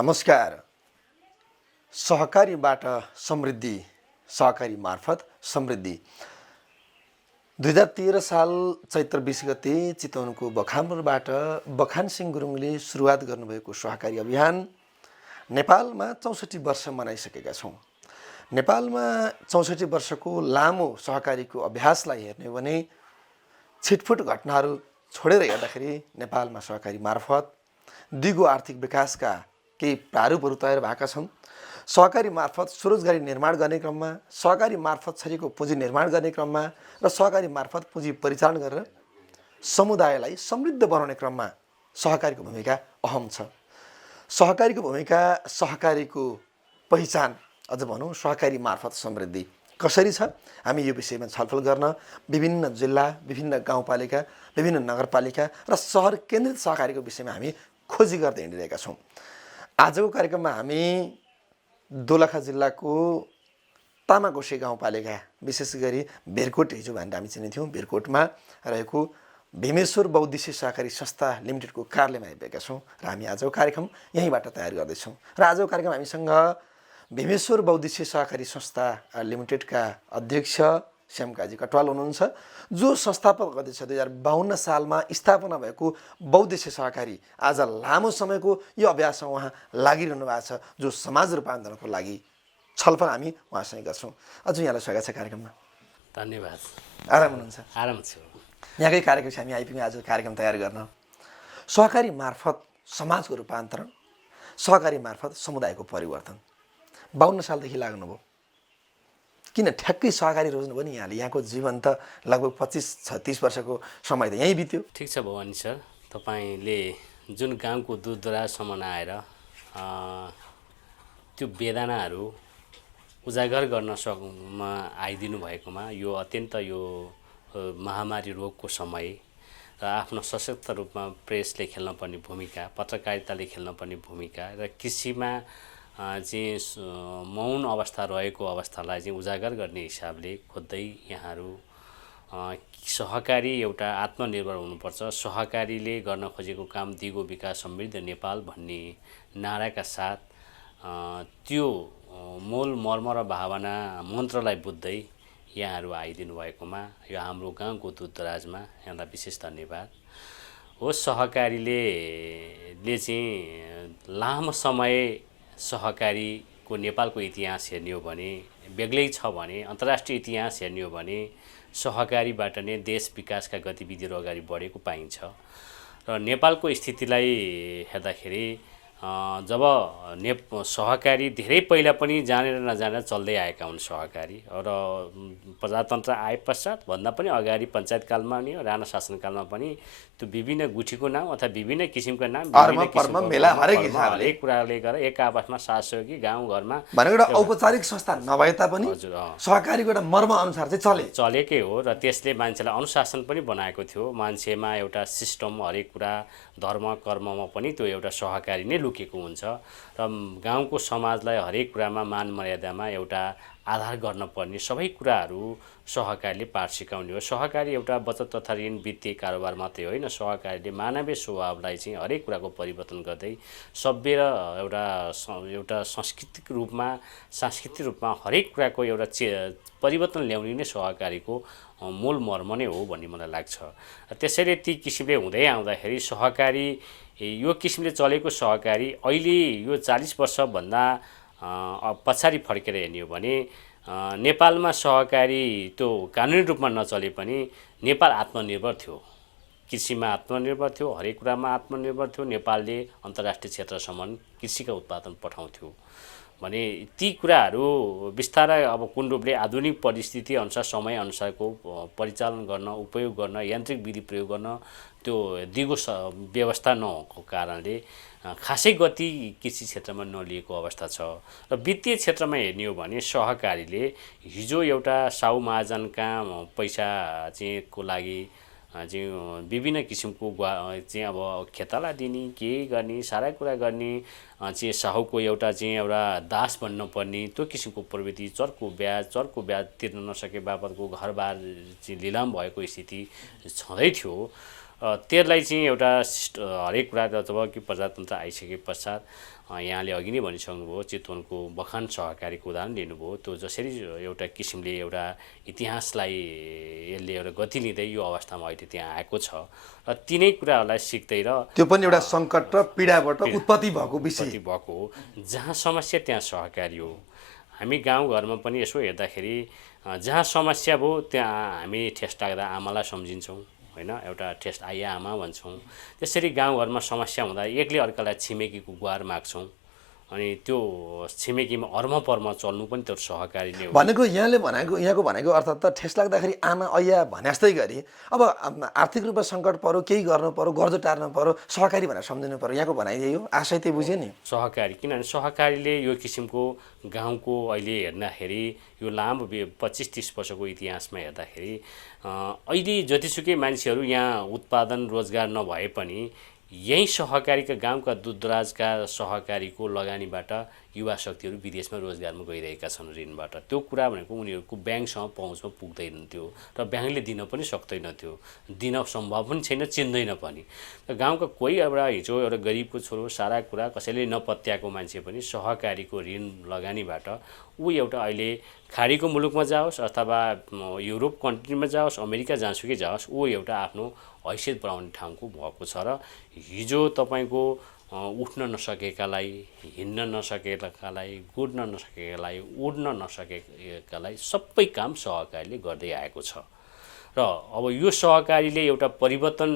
नमस्कार। सहकारीबाट समृद्धि, सहकारी मार्फत समृद्धि। 2013 साल चैत्र 20 गते चितवनको बखानपुरबाट बखान सिंह गुरुङले सुरुवात गर्नुभएको सहकारी अभियान नेपालमा 64 वर्ष मनाइसकेका छौँ। नेपालमा 64 वर्षको लामो सहकारीको अभ्यासलाई हेर्ने हो भने छिटफुट घटनाहरू छोडेर हेर्दाखेरि नेपालमा सहकारी मार्फत दिगो आर्थिक विकासका केही प्रारूपहरू तयार भएका छन्। सहकारी मार्फत स्वरोजगारी निर्माण गर्ने क्रममा, सहकारी मार्फत छरिको पुँजी निर्माण गर्ने क्रममा र सहकारी मार्फत पुँजी परिचालन गरेर समुदायलाई समृद्ध बनाउने क्रममा सहकारीको भूमिका अहम छ। सहकारीको भूमिका, सहकारीको पहिचान, अझ भनौँ सहकारी मार्फत समृद्धि कसरी छ, हामी यो विषयमा छलफल गर्न विभिन्न जिल्ला, विभिन्न गाउँपालिका, विभिन्न नगरपालिका र सहर केन्द्रित सहकारीको विषयमा हामी खोजी गर्दै हिँडिरहेका छौँ। आजको कार्यक्रममा हामी दोलखा जिल्लाको तामाकोशी गाउँपालिका, विशेष गरी भेरकोट, हिजो भनेर हामी चिनेथ्यौँ, भेरकोटमा रहेको भीमेश्वर बहुद्देश्य सहकारी संस्था लिमिटेडको कार्यालयमा आइपुगेका छौँ र हामी आजको कार्यक्रम यहीँबाट तयार गर्दैछौँ। र आजको कार्यक्रम हामीसँग भीमेश्वर बहुद्देश्य सहकारी संस्था लिमिटेडका अध्यक्ष श्यामकाजी कटवाल हुनुहुन्छ, जो संस्थापक अध्यक्ष 2052 सालमा स्थापना भएको बहुद्देश्य सहकारी आज लामो समयको यो अभ्यासमा उहाँ लागिरहनु भएको छ, जो समाज रूपान्तरणको लागि छलफल हामी उहाँसँग गर्छौँ। अझ यहाँलाई स्वागत छ कार्यक्रममा। धन्यवाद। आराम हुनुहुन्छ? आराम छु। यहाँकै कार्यक्रम हामी आइपुग्यौँ आज कार्यक्रम तयार गर्न। सहकारी मार्फत समाजको रूपान्तरण, सहकारी मार्फत समुदायको परिवर्तन 52 सालदेखि लाग्नुभयो। किन ठ्याक्कै सहकारी रोज्नुभयो नि यहाँले? यहाँको जीवन त लगभग 25-30 वर्षको समय त यहीँ बित्यो। ठिक छ भवानी सर, तपाईँले जुन गाउँको दूरदराजसम्म आएर त्यो वेदनाहरू उजागर गर्न आइदिनु भएकोमा, यो अत्यन्त यो महामारी रोगको समय र आफ्नो सशक्त रूपमा प्रेसले खेल्नुपर्ने भूमिका, पत्रकारिताले खेल्नुपर्ने भूमिका र कृषिमा चाहिँ मौन अवस्था रहेको अवस्थालाई चाहिँ उजागर गर्ने हिसाबले खोज्दै यहाँहरू सहकारी एउटा आत्मनिर्भर हुनुपर्छ, सहकारीले गर्न खोजेको काम दिगो विकास समृद्ध नेपाल भन्ने नाराका साथ त्यो मूल मर्म र भावना मन्त्रलाई बुझ्दै यहाँहरू आइदिनु भएकोमा यो हाम्रो गाउँको दूरदराजमा यहाँलाई विशेष धन्यवाद। हो, सहकारीले चाहिँ लामो समय सहकारीको नेपालको इतिहास हेर्ने हो भने बेग्लै छ भने, अन्तर्राष्ट्रिय इतिहास हेर्ने हो भने सहकारीबाट नै देश विकासका गतिविधिहरू अगाडि बढेको पाइन्छ। र नेपालको स्थितिलाई हेर्दाखेरि जब सहकारी धेरै पहिला पनि जानेर नजानेर चल्दै आएका हुन् सहकारी, र प्रजातन्त्र आए पश्चात भन्दा पनि अगाडि पञ्चायतकालमा नि राणा शासनकालमा पनि त्यो विभिन्न गुठीको नाम अथवा विभिन्न किसिमका नाम, हरेक कुराले गर्दा एक आपसमा सहयोगी गाउँघरमा भनेको एउटा औपचारिक संस्था नभए तापनि सहकारीको एउटा मर्म अनुसार चाहिँ चलेकै हो। र त्यसले मान्छेलाई अनुशासन पनि बनाएको थियो। मान्छेमा एउटा सिस्टम, हरेक कुरा धर्म कर्ममा पनि त्यो एउटा सहकारी नै लुकेको हुन्छ। र गाउँको समाजलाई हरेक कुरामा मान मर्यादामा एउटा आधार गर्न पर्ने सबै कुराहरू सहकारीले पाठ सिकाउने हो। सहकारी एउटा बचत तथा ऋण वित्तीय कारोबार मात्रै होइन, सहकारीले मानवीय स्वभावलाई चाहिँ हरेक कुराको परिवर्तन गर्दै सभ्य र एउटा सांस्कृतिक रूपमा हरेक कुराको एउटा परिवर्तन ल्याउने नै सहकारीको मूल मर्म नै हो भन्ने मलाई लाग्छ। त्यसैले ती किसिमले हुँदै आउँदाखेरि सहकारी यो किसिमले चलेको सहकारी अहिले यो 40 वर्षभन्दा पछाडि फर्केर हेर्ने हो भने नेपालमा सहकारी त्यो कानुनी रूपमा नचले पनि नेपाल आत्मनिर्भर थियो, कृषिमा आत्मनिर्भर थियो, हरेक कुरामा आत्मनिर्भर थियो। नेपालले अन्तर्राष्ट्रिय क्षेत्रसम्म कृषिका उत्पादन पठाउँथ्यो भने ती कुराहरू बिस्तारै अब कुन रूपले आधुनिक परिस्थिति अनुसार, समय अनुसारको परिचालन गर्न, उपयोग गर्न, यान्त्रिक विधि प्रयोग गर्न त्यो दिगो व्यवस्था नभएको कारणले खासै गति कृषि क्षेत्रमा नलिएको अवस्था छ। र वित्तीय क्षेत्रमा हेर्ने हो भने सहकारीले हिजो एउटा साहु महाजनका पैसा चाहिँ को लागि चाहिँ विभिन्न किसिमको चाहिँ अब खेताला दिने, के गर्ने, सारा कुरा गर्ने चाहिँ साहुको एउटा दास बन्नुपर्ने त्यो किसिमको प्रवृत्ति, चर्को ब्याज तिर्न नसके बापतको घरबार चाहिँ लिलाम भएको स्थिति छँदै थियो। त्यसलाई चाहिँ एउटा हरेक कुरा जब कि प्रजातन्त्र आइसके पश्चात यहाँले अघि नै भनिसक्नुभयो चितवनको बखान सहकारीको उदाहरण लिनुभयो त्यो जसरी एउटा किसिमले एउटा इतिहासलाई यसले एउटा गति लिँदै यो अवस्थामा अहिले त्यहाँ आएको छ र तिनै कुराहरूलाई सिक्दै र त्यो पनि एउटा सङ्कट र पीडाबाट उत्पत्ति भएको विषय भएको हो जहाँ समस्या त्यहाँ सहकारी हो। हामी गाउँघरमा पनि यसो हेर्दाखेरि जहाँ समस्या भयो त्यहाँ हामी ठेस लाग्दा आमालाई सम्झिन्छौँ होइन, एउटा ठेस आइया आमा भन्छौँ। त्यसरी गाउँघरमा समस्या हुँदा एकले अर्कालाई छिमेकीको गुहार माग्छौँ अनि त्यो छिमेकीमा अर्म चल्नु पनि त्यो सहकारी नै हो। भनेको यहाँको भनेको अर्थ त ठेस लाग्दाखेरि आमा ऐया भने जस्तै गरी अब आर्थिक रूपमा सङ्कट पर्यो, केही गर्नु पर्यो, गर्जो टार्नु पर्यो, सहकारी भनेर सम्झिनु पर्यो, यहाँको भनाइ यही हो, आशय त्यही बुझ्यो नि। सहकारी किनभने सहकारीले यो किसिमको गाउँको अहिले हेर्दाखेरि यो लामो 25-30 वर्षको इतिहासमा हेर्दाखेरि अहिले जतिसुकै मान्छेहरू यहाँ उत्पादन रोजगार नभए पनि यही सहकारीका गाउँका दूरदराजका सहकारीको लगानीबाट युवा शक्तिहरू विदेशमा रोजगारमा गइरहेका छन् ऋणबाट। त्यो कुरा भनेको उनीहरूको ब्याङ्कसँग पहुँचमा पुग्दैन थियो र ब्याङ्कले दिन पनि सक्दैन थियो, दिन सम्भव पनि छैन, चिन्दैन पनि। गाउँका कोही हिजो एउटा गरिबको छोरो सारा कुरा कसैले नपत्याएको मान्छे पनि सहकारीको ऋण लगानीबाट ऊ एउटा अहिले खाडीको मुलुकमा जाओस् अथवा युरोप कन्ट्रीमा जाओस्, अमेरिका जहाँसुकै जाओस्, ऊ एउटा आफ्नो हैसियत बढाउने ठाउँको भएको छ। र हिजो तपाईँको उठ्न नसकेकालाई, हिँड्न नसकेकालाई, गुड्न नसकेकालाई, उड्न नसकेकालाई सबै काम सहकारीले गर्दै आएको छ। र अब यो सहकारीले एउटा परिवर्तन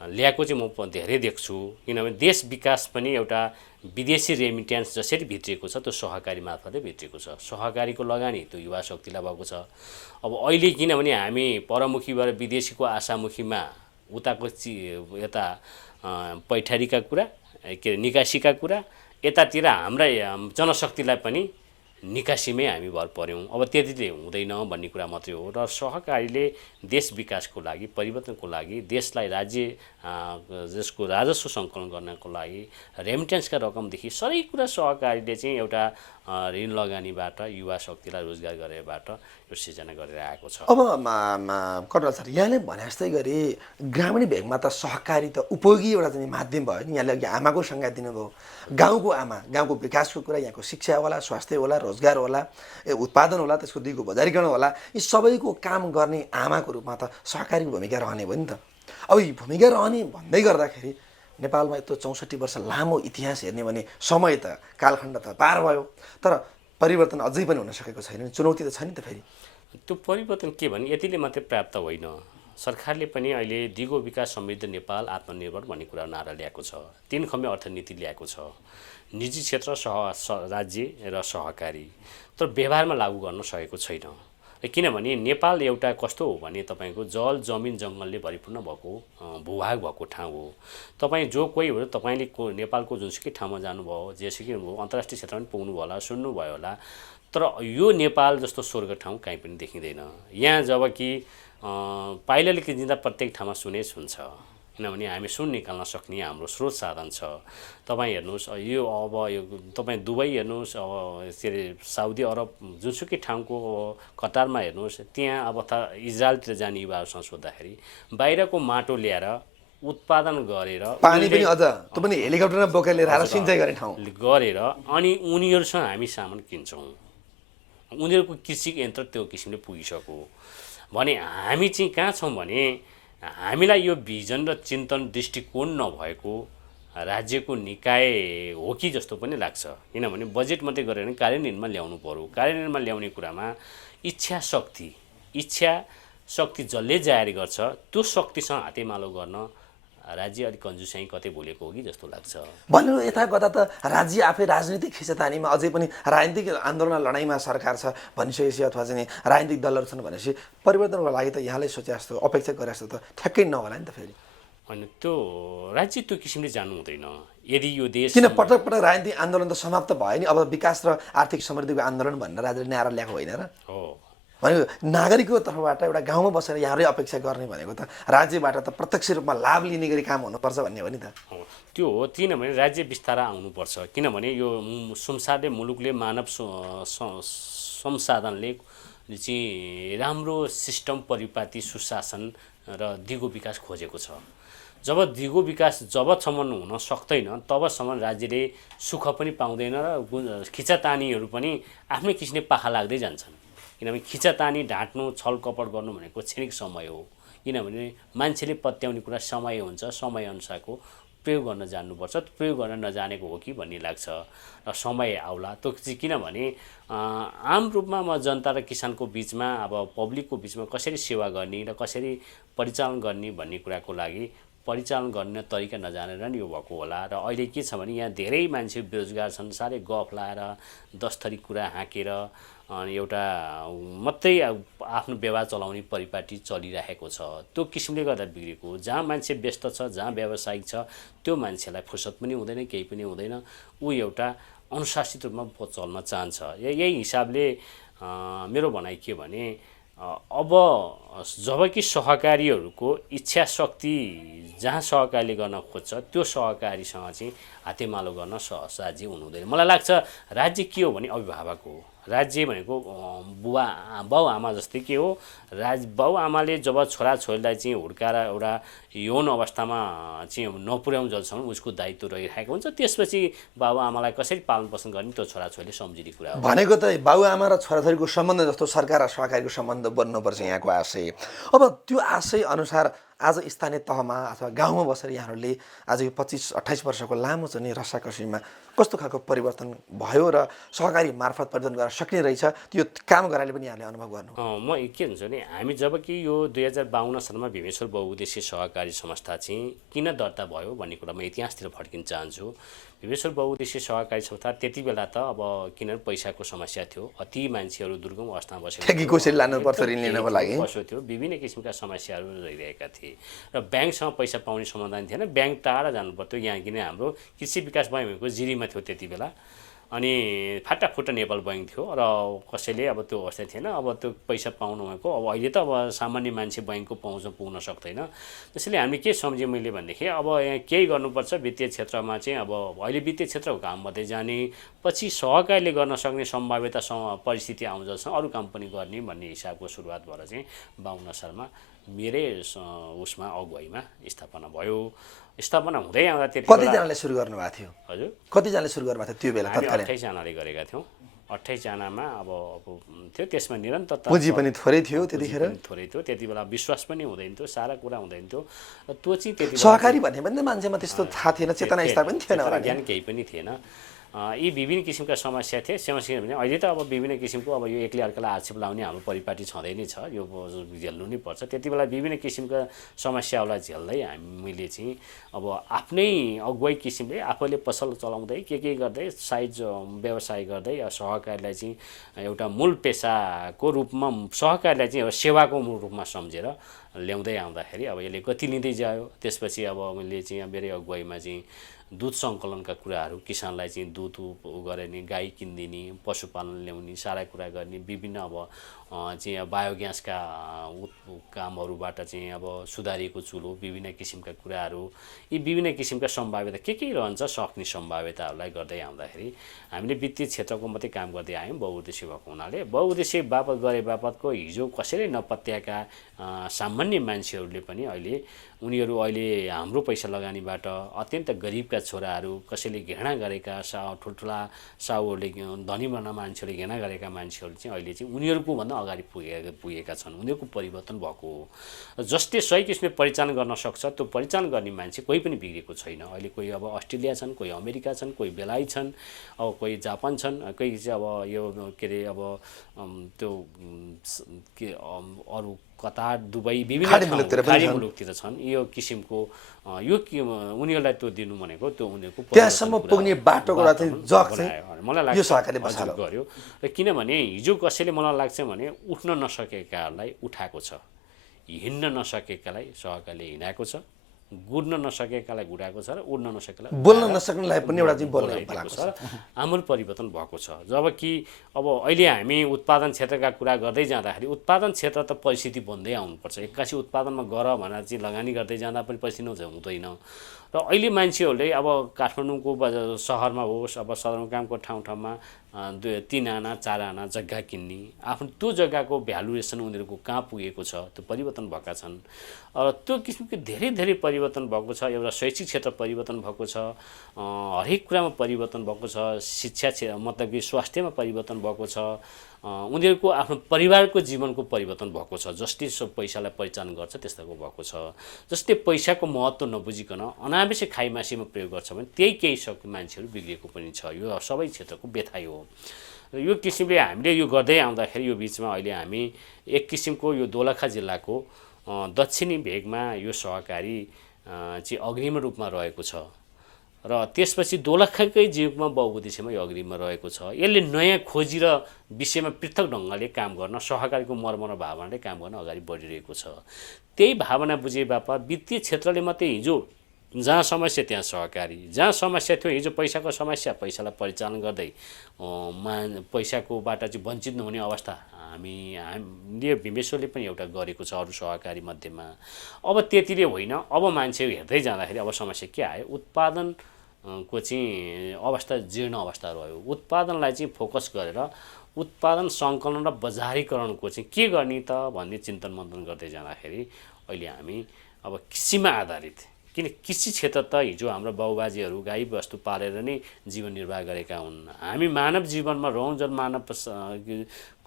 ल्याएको चाहिँ म धेरै देख्छु, किनभने देश विकास पनि एउटा विदेशी रेमिट्यान्स जसरी भित्रिएको छ त्यो सहकारी मार्फतै भित्रिएको छ। सहकारीको लगानी त्यो युवा शक्तिलाई भएको छ। अब अहिले किनभने हामी परमुखीबाट विदेशीको आशामुखीमा उताको यता पैठारीका कुरा के अरे निकासीका कुरा, यतातिर हाम्रा जनशक्तिलाई पनि निकासीमै हामी भर पऱ्यौँ। अब त्यतिले हुँदैन भन्ने कुरा मात्रै हो। र सहकारीले देश विकासको लागि, परिवर्तनको लागि, देशलाई राज्य जसको राजस्व सङ्कलन गर्नको लागि रेमिटेन्सका रकमदेखि सबै कुरा सहकारीले चाहिँ एउटा ऋण लगानीबाट युवा शक्तिलाई रोजगार गरेबाट यो सिर्जना गरेर आएको छ। अब कटवाल सर, यहाँले भने जस्तै गरी ग्रामीण भेगमा त सहकारी त उपयोगी एउटा चाहिँ माध्यम भयो नि। यहाँले अघि आमाको संज्ञा दिनुभयो, गाउँको आमा, गाउँको विकासको कुरा, यहाँको शिक्षा होला, स्वास्थ्य होला, रोजगार होला, उत्पादन होला, त्यसको दुईको बजारीकरण होला, यी सबैको काम गर्ने आमाको रूपमा त सहकारीको भूमिका रहने भयो नि त। अब यी भूमिका रहने भन्दै गर्दाखेरि नेपालमा यत्रो 64 वर्ष लामो इतिहास हेर्ने भने समय त कालखण्ड त पार भयो, तर परिवर्तन अझै पनि हुन सकेको छैन, चुनौती त छ नि त। फेरि त्यो परिवर्तन के भने यतिले मात्रै प्राप्त होइन, सरकारले पनि अहिले दिगो विकास समृद्ध नेपाल आत्मनिर्भर भन्ने कुरा नारा ल्याएको छ, 3 खम्बे अर्थनीति ल्याएको छ, निजी क्षेत्र, राज्य र सहकारी, तर व्यवहारमा लागू गर्न सकेको छैन। किनभने नेपाल एउटा कस्तो हो भने तपाईँको जल जमिन जङ्गलले भरिपूर्ण भएको भूभाग भएको ठाउँ हो। तपाईँ जो कोही हो, तपाईँले नेपालको जुनसुकै ठाउँमा जानुभयो, जेसुकै हो, अन्तर्राष्ट्रिय क्षेत्रमा पनि पुग्नुभयो होला, सुन्नुभयो होला, तर यो नेपाल जस्तो स्वर्ग ठाउँ कहीँ पनि देखिँदैन। यहाँ जब कि पाइलाले किन्दा प्रत्येक ठाउँमा सुनै सुन्छ, किनभने हामी सुन निकाल्न सक्ने हाम्रो स्रोत साधन छ। तपाईँ हेर्नुहोस् यो अब यो तपाईँ दुबई हेर्नुहोस्, अब के अरे साउदी अरब जुनसुकै ठाउँको कतारमा हेर्नुहोस्, त्यहाँ अब इजरायलतिर जाने युवाहरूसँग सोद्धाखेरि बाहिरको माटो ल्याएर उत्पादन गरेर पानी पनि अझ त्यो पनि हेलिकप्टरमा बोकेर लिएर आएर सिँचाइ गर्ने ठाउँ गरेर अनि उनीहरूसँग हामी सामान किन्छौँ। उनीहरूको कृषि यन्त्र त्यो किसिमले पुगिसक्यो भने हामी चाहिँ कहाँ छौँ भने हामीलाई यो भिजन र चिन्तन दृष्टिकोण नभएको राज्यको निकाय हो कि जस्तो पनि लाग्छ। किनभने बजेट मात्रै गरेर कार्यान्वयनमा ल्याउनु पर्यो। कार्यान्वयनमा ल्याउने कुरामा इच्छा शक्ति जसले जाहेर गर्छ त्यो शक्तिसँग हातेमालो गर्न राज्य अलिक कन्जुसाइ कतै भुलेको हो कि जस्तो लाग्छ। भन्नु यता कता त राज्य आफै राजनीतिक खिचतानीमा अझै पनि राजनीतिक आन्दोलन लडाइँमा सरकार छ भनिसकेपछि अथवा चाहिँ राजनीतिक दलहरू छन् भनेपछि परिवर्तनको लागि त यहाँले सोचे जस्तो अपेक्षा गरे जस्तो त ठ्याक्कै नहोला नि त। फेरि होइन, त्यो राज्य त्यो किसिमले जानु हुँदैन। यदि यो देश किन पटक पटक राजनीतिक आन्दोलन त समाप्त भयो नि, अब विकास र आर्थिक समृद्धिको आन्दोलन भनेर राज्यले नारा ल्याएको होइन र? हो, भनेको नागरिकको तर्फबाट एउटा गाउँमा बसेर यहाँले अपेक्षा गर्ने भनेको त राज्यबाट त प्रत्यक्ष रूपमा लाभ लिने गरी काम हुनुपर्छ भन्ने हो नि त। त्यो हो, किनभने राज्य बिस्तारा आउनुपर्छ। किनभने यो संसारले मुलुकले मानव संसाधनले चाहिँ राम्रो सिस्टम परिपाटी सुशासन र दिगो विकास खोजेको छ। जब दिगो विकास जबसम्म हुन सक्दैन तबसम्म राज्यले सुख पनि पाउँदैन र खिचातानीहरू पनि आफ्नै किसिमले पाखा लाग्दै जान्छन्। किनभने खिचातानी ढाँट्नु छलकपट गर्नु भनेको क्षणिक समय हो। किनभने मान्छेले पत्याउने कुरा समय हुन्छ, समयअनुसारको प्रयोग गर्न जान्नुपर्छ। प्रयोग गर्न नजानेको हो कि भन्ने लाग्छ र समय आउला त्यो चाहिँ। किनभने आम रूपमा म जनता र किसानको बिचमा अब पब्लिकको बिचमा कसरी सेवा गर्ने र कसरी परिचालन गर्ने भन्ने कुराको लागि परिचालन गर्ने तरिका नजानेर नि यो भएको होला। र अहिले के छ भने यहाँ धेरै मान्छे बेरोजगार छन्, साह्रै गफ लाएर 10 थरी कुरा हाँकेर एउटा मात्रै आफ्नो व्यवहार चलाउने परिपाटी चलिरहेको छ। त्यो किसिमले गर्दा बिग्रेको। जहाँ मान्छे व्यस्त छ, जहाँ व्यावसायिक छ, त्यो मान्छेलाई फुर्सद पनि हुँदैन, केही पनि हुँदैन। ऊ एउटा अनुशासित रूपमा चल्न चाहन्छ। यही हिसाबले मेरो भनाइ के भने अब जबकि सहकारीहरूको इच्छा शक्ति जहाँ सहकारीले गर्न खोज्छ त्यो सहकारीसँग चाहिँ हातेमालो गर्न राज्य हुनुहुँदैन। मलाई लाग्छ राज्य के हो भने अभिभावक हो। राज्य भनेको बाउ आमा जस्तै के हो। बाउ आमाले जब छोराछोरीलाई चाहिँ हुर्काएर एउटा यौन अवस्थामा चाहिँ नपुर्याउनु जलसम्म उसको दायित्व रहिरहेको हुन्छ। त्यसपछि बाउ आमालाई कसरी पालन पोषण गर्ने त्यो छोराछोरीले सम्झिने कुरा हो। भनेको त बाउ आमा र छोराछोरीको सम्बन्ध जस्तो सरकार र सहकारीको सम्बन्ध बन्नुपर्छ यहाँको आशय। अब त्यो आशय अनुसार आज स्थानीय तहमा अथवा गाउँमा बसेर यहाँहरूले आज यो 25-28 वर्षको लामो चाहिँ रसाकसीमा कस्तो खालको परिवर्तन भयो र सहकारी मार्फत परिवर्तन गर्न सक्ने रहेछ त्यो काम गराले पनि यहाँले अनुभव गर्नु? म के हुन्छ भने हामी जबकि यो 2052 सालमा भीमेश्वर बहुउद्देश्य सहकारी संस्था चाहिँ किन दर्ता भयो भन्ने कुरा म इतिहासतिर फर्किन चाहन्छु। भीमेश्वर बहुउद्देश्य सहकारी संस्था त्यति बेला त अब किनभने पैसाको समस्या थियो, अति मान्छेहरू दुर्गम अवस्थामा बसेको कसरी लानुपर्छ ऋण लिनको लागि थियो, विभिन्न किसिमका समस्याहरू रहिरहेका थिए र ब्याङ्कसँग पैसा पाउने समाधान थिएन। ब्याङ्क टाढा जानु पर्थ्यो। यहाँ किन हाम्रो कृषि विकास बैंक भनेको जिरीमा थियो त्यति बेला, अनि फाटाफुट्टा नेपाल बैंक थियो र कसैले अब त्यो अवस्था थिएन। अब त्यो पैसा पाउनु भएको अब अहिले त अब सामान्य मान्छे बैंकको पहुँच पुग्न सक्दैन। त्यसैले हामीले के सम्झ्यौँ मैले भनेदेखि अब यहाँ केही गर्नुपर्छ वित्तीय क्षेत्रमा चाहिँ। अब अहिले वित्तीय क्षेत्रको काम मात्रै जाने पछि सहकारीले गर्न सक्ने सम्भाव्यता परिस्थिति आउँछ अरू काम पनि गर्ने भन्ने हिसाबको सुरुवात भएर चाहिँ 52 सालमा मेरै उसमा अगुवाईमा स्थापना भयो। स्थापना हुँदै आउँदा त्यति कतिजनाले सुरु गर्नुभएको थियो? हजुर कतिजनाले सुरु गर्नुभएको थियो त्यो बेला? 28 जनाले गरेका थियौँ। 28 जनामा अब थियो। त्यसमा निरन्तरता पुँजी पनि थोरै थियो त्यतिखेर। थोरै थियो त्यति बेला, विश्वास पनि हुँदैन थियो, सारा कुरा हुँदैन थियो। त्यो चाहिँ त्यति सहकारी भन्ने पनि मान्छेमा त्यस्तो थाहा थिएन, चेतना स्तर पनि थिएन, ज्ञान केही पनि थिएन। यी विभिन्न किसिमका समस्या थिए। समस्या भने अहिले त अब विभिन्न किसिमको अब यो एकले अर्कालाई आक्षेप लाउने हाम्रो परिपाटी छँदै नै छ, यो झेल्नु नै पर्छ। त्यति बेला विभिन्न किसिमका समस्याहरूलाई झेल्दै हामीले चाहिँ अब आफ्नै अगुवाई किसिमले आफैले पसल चलाउँदै के गर्दै साइड व्यवसाय गर्दै सहकारीलाई चाहिँ एउटा मूल पेसाको रूपमा सहकारीलाई चाहिँ एउटा सेवाको रूपमा सम्झेर ल्याउँदै आउँदाखेरि अब यसले गति लिँदै जायो। त्यसपछि अब मैले चाहिँ मेरै अगुवाईमा चाहिँ दुध सङ्कलनका कुराहरू, किसानलाई चाहिँ दुध गर्ने, गाई किनिदिने, पशुपालन ल्याउने, सारा कुरा गर्ने, विभिन्न अब चाहिँ बायोग्यासका कामहरूबाट चाहिँ अब सुधारिएको चुलो, विभिन्न किसिमका कुराहरू, यी विभिन्न किसिमका सम्भाव्यता के रहन्छ सक्ने सम्भाव्यताहरूलाई गर्दै आउँदाखेरि हामीले वित्तीय क्षेत्रको मात्रै काम गर्दै आयौँ बहुउद्देश्य भएको हुनाले। बहुउद्देश्य बापत गरे बापतको हिजो कसैले नपत्याएका सामान्य मान्छेहरूले पनि अहिले उनीहरू अहिले हाम्रो पैसा लगानीबाट अत्यन्त गरिबका छोराहरू, कसैले घृणा गरेका ठुल्ठुला साहुहरूले, धनी बन्न मान्छेहरूले घृणा गरेका मान्छेहरू चाहिँ अहिले चाहिँ उनीहरूको भन्दा अगाडि पुगेका छन्। उनीहरूको परिवर्तन भएको हो। जसले सही किसिमले परिचालन गर्न सक्छ त्यो परिचालन गर्ने मान्छे कोही पनि बिग्रेको छैन। अहिले कोही अब अस्ट्रेलिया छन्, कोही अमेरिका छन्, कोही बेलायत छन्, अब कोही जापान छन्, कोही चाहिँ अब यो के अरे अब त्यो के अरू कतार, दुबई, विभिन्न खाडी मुलुकतिर छन्। यो किसिमको यो उनीहरूलाई त्यो दिनु भनेको त्यो उनीहरूको त्यहाँसम्म पुग्ने बाटोको जग चाहिँ मलाई लाग्छ यो सहकारीले बसाल्यो गर्यो। र किनभने हिजो कसैले मलाई लाग्छ भने उठ्न नसकेकालाई उठाएको छ, हिँड्न नसकेकालाई सहकारीले हिँडाएको छ, गुड्न नसकेकालाई गुडाएको छ र उड्न नसकेकालाई बोल्न नसक्नेलाई पनि एउटा चाहिँ बोल्न भएको छ। आमूल परिवर्तन भएको छ। जबकि अब अहिले हामी उत्पादन क्षेत्रका कुरा गर्दै जाँदाखेरि उत्पादन क्षेत्र त परिस्थिति बन्दै आउनुपर्छ। एक्कासी उत्पादनमा गर भनेर चाहिँ लगानी गर्दै जाँदा पनि पैसा हुँदैन। र अहिले मान्छेहरूले अब काठमाडौँको सहरमा होस्, अब सदरमुकामको ठाउँ ठाउँमा 3 आना 4 आना जग्गा किन्ने, आफ्नो त्यो जग्गाको भ्यालुएसन उनीहरूको कहाँ पुगेको छ त्यो परिवर्तन भएका छन्। त्यो किसिमको धेरै धेरै परिवर्तन भएको छ। एउटा शैक्षिक क्षेत्र परिवर्तन भएको छ, हरेक कुरामा परिवर्तन भएको छ, शिक्षा क्षेत्र मतलब कि स्वास्थ्यमा परिवर्तन भएको छ, उनीहरूको आफ्नो परिवारको जीवनको परिवर्तन भएको छ। जसले पैसालाई पहिचान गर्छ त्यस्ताको भएको छ। जसले पैसाको महत्त्व नबुझिकन अनावश्यक खाइमासीमा प्रयोग गर्छ भने त्यही केही मान्छेहरू बिग्रिएको पनि छ। यो सबै क्षेत्रको व्यथाइ हो। यो किसिमले हामीले यो गर्दै आउँदाखेरि यो बिचमा अहिले हामी एक किसिमको यो दोलखा जिल्लाको दक्षिणी भेगमा यो सहकारी चाहिँ अग्रिम रूपमा रहेको छ र त्यसपछि दोलखाकै जीवमा बहुउद्देश्यमा यो अग्रिममा रहेको छ। यसले नयाँ खोजी र विषयमा पृथक ढङ्गले काम गर्न, सहकारीको मर्म र भावनाले काम गर्न अगाडि बढिरहेको छ। त्यही भावना बुझे बापत वित्तीय क्षेत्रले मात्रै हिजो जहाँ समस्या त्यहाँ सहकारी, जहाँ समस्या थियो हिजो पैसाको समस्या, पैसालाई परिचालन गर्दै पैसाकोबाट चाहिँ वञ्चित नहुने अवस्था हामीले भीमेश्वरले पनि एउटा गरेको छ अरू सहकारी मध्येमा। अब त्यतिले होइन, अब मान्छे हेर्दै जाँदाखेरि अब समस्या के आयो, उत्पादनको चाहिँ अवस्था जीर्ण अवस्था रह्यो। उत्पादनलाई चाहिँ फोकस गरेर उत्पादन सङ्कलन र बजारीकरणको चाहिँ के गर्ने त भन्ने चिन्तन मन्थन गर्दै जाँदाखेरि अहिले हामी अब कृषिमा आधारित, किन कृषि क्षेत्र त हिजो हाम्रो बाबुबाजेहरू गाई बस्तु पालेर नै जीवन निर्वाह गरेका हुन्। हामी मानव जीवनमा रहौँ, जुन मानव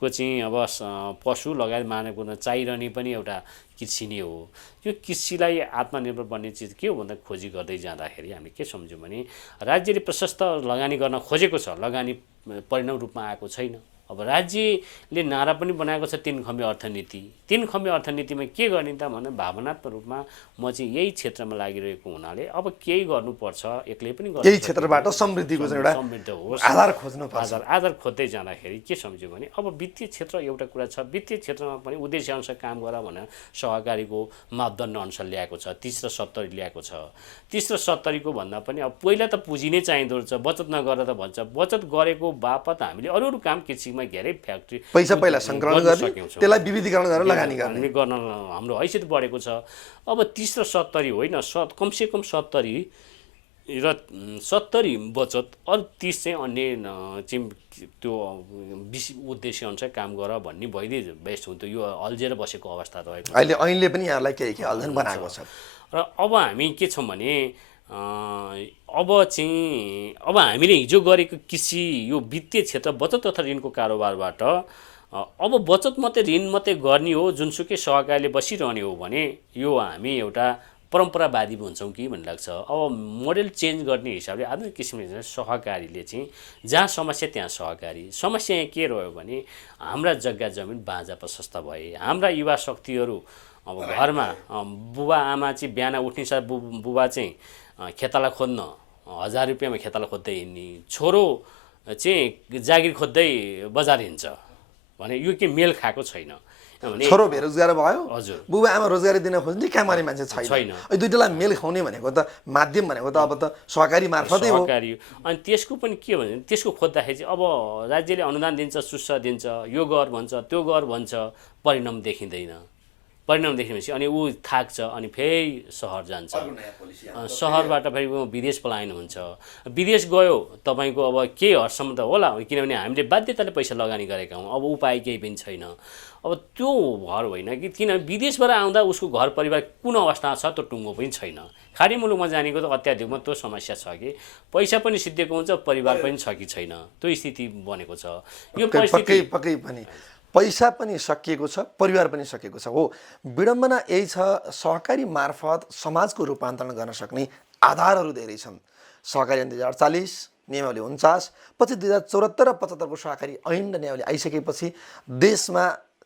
को चाहिँ अब पशु लगायत मानवको चाहिरहने पनि एउटा कृषि नै हो। यो कृषिलाई आत्मनिर्भर बन्ने चिज के हो भन्दा खोजी गर्दै जाँदाखेरि हामीले के सम्झ्यौँ भने राज्यले प्रशस्त लगानी गर्न खोजेको छ, लगानी परिणाम रूपमा आएको छैन। अब राज्यले नारा पनि बनाएको छ 3 खम्बे अर्थनीति। 3 खम्बे अर्थनीतिमा के गर्ने त भने भावनात्मक रूपमा म चाहिँ यही क्षेत्रमा लागिरहेको हुनाले अब केही गर्नुपर्छ, एक्लै पनि यही क्षेत्रबाट समृद्धिको एउटा समृद्ध होस् आधार खोज्नुपर्छ। आधार खोज्दै जाँदाखेरि के सम्झ्यो भने अब वित्तीय क्षेत्र एउटा कुरा छ, वित्तीय क्षेत्रमा पनि उद्देश्य अनुसार काम गर भनेर सहकारीको मापदण्ड अनुसार ल्याएको छ। 30 र 70 ल्याएको छ। 30 र 70 को भन्दा पनि अब पहिला त पुँजी नै चाहिँदो रहेछ, बचत नगर त भन्छ। बचत गरेको बापत हामीले अरू काम कृषिमा घेरै फ्याक्ट्री पैसा पहिला सङ्कलन गर्ने, त्यसलाई विविधीकरण गरेर लगानी गर्न हाम्रो हैसियत बढेको छ। अब 30 र 70 होइन, कमसेकम 70 र 70 बचत, अरू 30 चाहिँ अन्य चाहिँ त्यो उद्देश्य अनुसार काम गर भन्ने भइदिए बेस्ट हुन्थ्यो। यो अल्झेर बसेको अवस्था रहेको छ। अहिले ऐनले पनि यहाँलाई केही अल्झन बनाएको छ। र अब हामी के छौँ भने अब हामीले हिजो गरेको कृषि यो वित्तीय क्षेत्र बचत तथा ऋणको कारोबारबाट अब बचत मात्रै ऋण मात्रै गर्ने हो, जुनसुकै सहकारीले बसिरहने हो भने यो हामी एउटा परम्परावादी हुन्छौँ कि भन्ने लाग्छ। अब मोडल चेन्ज गर्ने हिसाबले आधुनिक किसिमले सहकारीले चाहिँ जहाँ समस्या त्यहाँ सहकारी। समस्या यहाँ के रह्यो भने हाम्रा जग्गा जमिन बाँझा प्रशस्त भए, हाम्रा युवा शक्तिहरू अब घरमा बुबा आमा चाहिँ बिहान उठ्ने साथ बुबा चाहिँ खेताला खोज्न 1000 रुपियाँमा खेताला खोज्दै हिँड्ने, छोरो चाहिँ जागिर खोज्दै बजार हिँड्छ भने यो के मेल खाएको छैन। छोरो बेरोजगार भयो, हजुर, बुबा आमा रोजगारी दिन खोज्ने काम गर्ने मान्छे छैन। दुईटालाई मेल खुवाउने भनेको त माध्यम भनेको त अब त सहकारी मार्फतै हो। सहकारी। अनि त्यसको पनि के भने त्यसको खोज्दाखेरि चाहिँ अब राज्यले अनुदान दिन्छ, सुस्सा दिन्छ, यो गर भन्छ, त्यो गर भन्छ, परिणाम देखिँदैन। परिणाम देखेपछि अनि ऊ थाक्छ, अनि फेरि सहर जान्छ। सहरबाट फेरि विदेश पलायन हुन्छ। विदेश गयो तपाईँको अब केही हदसम्म त होला, किनभने हामीले बाध्यताले पैसा लगानी गरेका हौँ, अब उपाय केही पनि छैन। अब त्यो भर होइन कि किन विदेशबाट आउँदा उसको घर परिवार कुन अवस्थामा छ त्यो टुङ्गो पनि छैन। खाडी मुलुकमा जानेको त अत्याधिकमा त्यो समस्या छ कि पैसा पनि सिद्धिएको हुन्छ, परिवार पनि छ कि छैन, त्यो स्थिति बनेको छ। यो पक्कै पनि पैसा पनि सकिएको छ, परिवार पनि सकिएको छ। हो, विडम्बना यही छ, सहकारी मार्फत समाजको रूपान्तरण गर्न सक्ने आधारहरू धेरै छन्। सहकारी ऐन 2048, नियमावली 49, पछि 2074 र 75 को सहकारी ऐन र नियमावली आइसकेपछि देशमा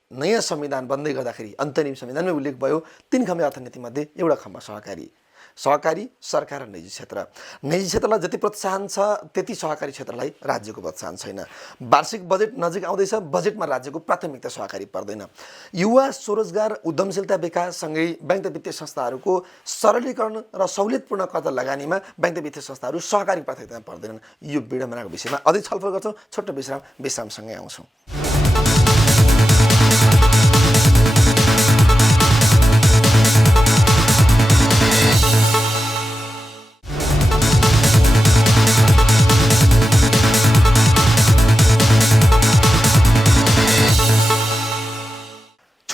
नयाँ संविधान बन्दै गर्दाखेरि अन्तरिम संविधानमै उल्लेख भयो 3 खम्बे अर्थनीतिमध्ये एउटा खम्बा सहकारी। सहकारी, सरकार र निजी क्षेत्र। निजी क्षेत्रलाई जति प्रोत्साहन छ त्यति सहकारी क्षेत्रलाई राज्यको प्रोत्साहन छैन। वार्षिक बजेट नजिक आउँदैछ, बजेटमा राज्यको प्राथमिकता सहकारी पर्दैन। युवा स्वरोजगार, उद्यमशीलता विकाससँगै बैंक वित्तीय संस्थाहरूको सरलीकरण र सहुलियतपूर्ण कर्जा लगानीमा बैंक वित्तीय संस्थाहरू सहकारी प्राथमिकतामा पर्दैनन्। यो विडम्बनाको विषयमा अझै छलफल गर्छौँ। छोटो विश्रामसँगै आउँछौँ।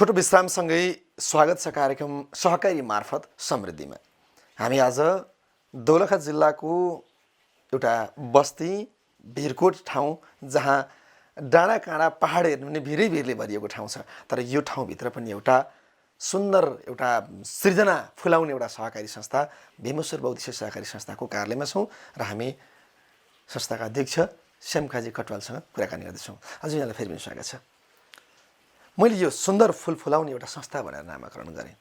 छोटो विश्रामसँगै स्वागत छ कार्यक्रम सहकारी मार्फत समृद्धिमा। हामी आज दोलखा जिल्लाको एउटा बस्ती भिरकोट ठाउँ जहाँ डाँडा काँडा पहाडहरू पनि भिरैभिरले भरिएको ठाउँ छ, तर यो ठाउँभित्र पनि एउटा सुन्दर एउटा सृजना फुलाउने एउटा सहकारी संस्था भीमेश्वर बौद्धिक सहकारी संस्थाको कार्यालयमा छौँ र हामी संस्थाका अध्यक्ष श्यामकाजी कटवालसँग कुराकानी गर्दैछौँ। हजुर यहाँलाई फेरि पनि स्वागत छ। मैले यो सुन्दर फुल फुलाउने एउटा संस्था भनेर नामाकरण गरेँ।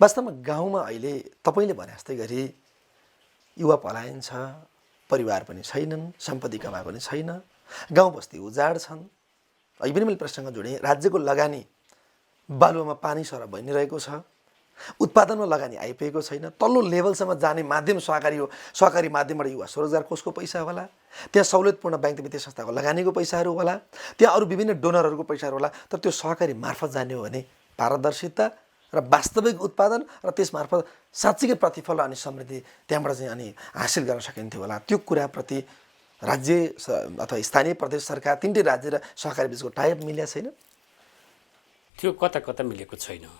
वास्तवमा गाउँमा अहिले तपाईँले भने जस्तै गरी युवा पलायन छ, परिवार पनि छैनन्, सम्पत्ति कमाएको पनि छैन, गाउँ बस्ती उजाड छन्। अहिले पनि मैले प्रश्नसँग जोडेँ, राज्यको लगानी बालुवामा पानी सर भइ नै रहेको छ, उत्पादनमा लगानी आइपुगेको छैन, तल्लो लेभलसम्म जाने माध्यम सहकारी हो। सहकारी माध्यमबाट युवा स्वरोजगार कोषको पैसा होला, त्यहाँ सहुलियतपूर्ण बैंक वित्तीय संस्थाको लगानीको पैसाहरू होला, त्यहाँ अरू विभिन्न डोनरहरूको पैसाहरू होला, तर त्यो सहकारी मार्फत जाने हो भने पारदर्शिता र वास्तविक उत्पादन र त्यसमार्फत साँच्चीकै प्रतिफल अनि समृद्धि त्यहाँबाट चाहिँ अनि हासिल गर्न सकिन्थ्यो होला। त्यो कुराप्रति राज्य अथवा स्थानीय प्रदेश सरकार तिनटै राज्य र सहकारी बिचको टाइप मिलेको छैन। त्यो कता कता मिलेको छैन,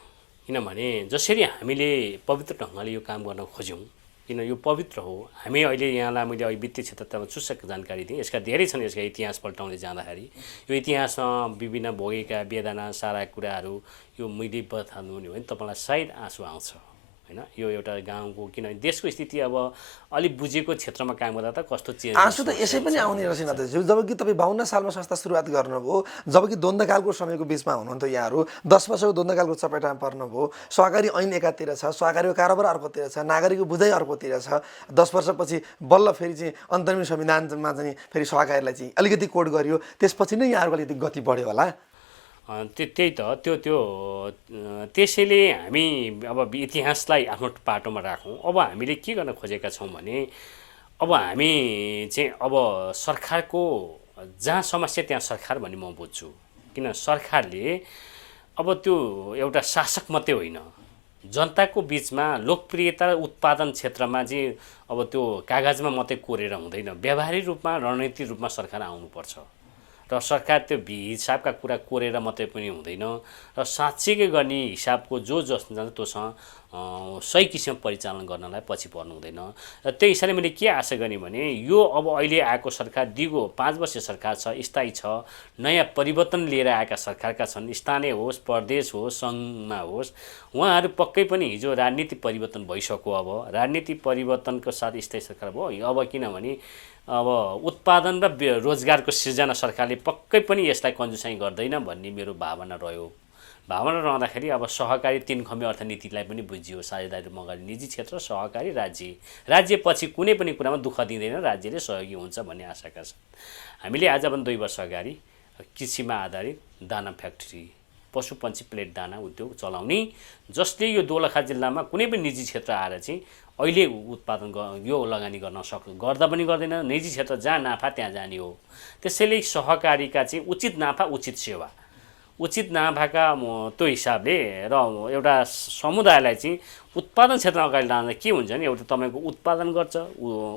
किनभने जसरी हामीले पवित्र ढङ्गले यो काम गर्न खोज्यौँ, किन यो पवित्र हो। हामी अहिले यहाँलाई मैले अहिले वित्तीय क्षेत्रमा चुस्क जानकारी दिएँ, यसका धेरै छन्। यसका इतिहास पल्टाउँदै जाँदाखेरि यो इतिहासमा विभिन्न भोगेका वेदना सारा कुराहरू यो मैले बताउनु हो भने तपाईँलाई सायद आँसु आउँछ होइन। यो एउटा गाउँको, किनभने देशको स्थिति अब अलिक बुझेको क्षेत्रमा काम गर्दा त कस्तो चेन्ज आँसु त यसै पनि आउने रहेछ दाजु। जबकि तपाईँ 52 सालमा संस्था सुरुवात गर्नुभयो, जबकि द्वन्द्वकालको समयको बिचमा हुनुहुन्थ्यो यहाँहरू, 10 वर्षको द्वन्द्वकालको चपेटामा पर्नुभयो, सहकारी ऐन एकातिर छ, सहकारीको कारोबार अर्कोतिर छ, नागरिकको बुझाइ अर्कोतिर छ। 10 वर्षपछि बल्ल फेरि चाहिँ अन्तरिम संविधानमा चाहिँ फेरि सहकारीलाई चाहिँ अलिकति कोड गरियो, त्यसपछि नै यहाँहरूको अलिकति गति बढ्यो होला। त्यही त त्यो त्यसैले हामी अब इतिहासलाई आफ्नो पाटोमा राखौँ। अब हामीले के गर्न खोजेका छौँ भने अब हामी चाहिँ अब सरकारको जहाँ समस्या त्यहाँ सरकार भन्ने म बुझ्छु। किन सरकारले अब त्यो एउटा शासक मात्रै होइन, जनताको बिचमा लोकप्रियता उत्पादन क्षेत्रमा चाहिँ अब त्यो कागजमा मात्रै कोरेर हुँदैन, व्यावहारिक रूपमा रणनीतिक रूपमा सरकार आउनुपर्छ। र सरकार त्यो हिसाबका कुरा कोरेर मात्रै पनि हुँदैन, र साँच्चीकै गर्ने हिसाबको जस्तो जान्छ त्योसँग सही किसिम परिचालन गर्नलाई पछि पर्नु हुँदैन। र त्यही हिसाबले मैले के आशा गरेँ भने यो अब अहिले आएको सरकार दिगो 5 वर्षीय सरकार छ, स्थायी छ, नयाँ परिवर्तन लिएर आएका सरकारका छन्, स्थानीय होस्, प्रदेश होस्, सङ्घमा होस्, उहाँहरू पक्कै पनि हिजो राजनीति परिवर्तन भइसक्यो। अब राजनीति परिवर्तनको साथ स्थायी सरकार भयो। अब किनभने अब उत्पादन र रोजगारको सृजना सरकारले पक्कै पनि यसलाई कन्जुसाइ गर्दैन भन्ने मेरो भावना रह्यो। भावना रहँदाखेरि अब सहकारी 3 खम्बे अर्थनीतिलाई पनि बुझियो। साझेदारी अगाडि निजी क्षेत्र, सहकारी, राज्य पछि कुनै पनि कुरामा दुःख दिँदैन, राज्यले सहयोगी हुन्छ भन्ने आशाका छन्। हामीले आज पनि 2 वर्ष अगाडि कृषिमा आधारित दाना फ्याक्ट्री, पशुपन्छी प्लेट दाना उद्योग चलाउने, जसले यो दोलखा जिल्लामा कुनै पनि निजी क्षेत्र आएर चाहिँ अहिले उत्पादन यो लगानी गर्दा पनि गर्दैन। निजी क्षेत्र जहाँ नाफा त्यहाँ जाने हो। त्यसैले सहकारीका चाहिँ उचित नाफा उचित सेवा, उचित नाफाका त्यो हिसाबले र एउटा समुदायलाई चाहिँ उत्पादन क्षेत्रमा अगाडि लाँदा के हुन्छ भने एउटा तपाईँको उत्पादन गर्छ,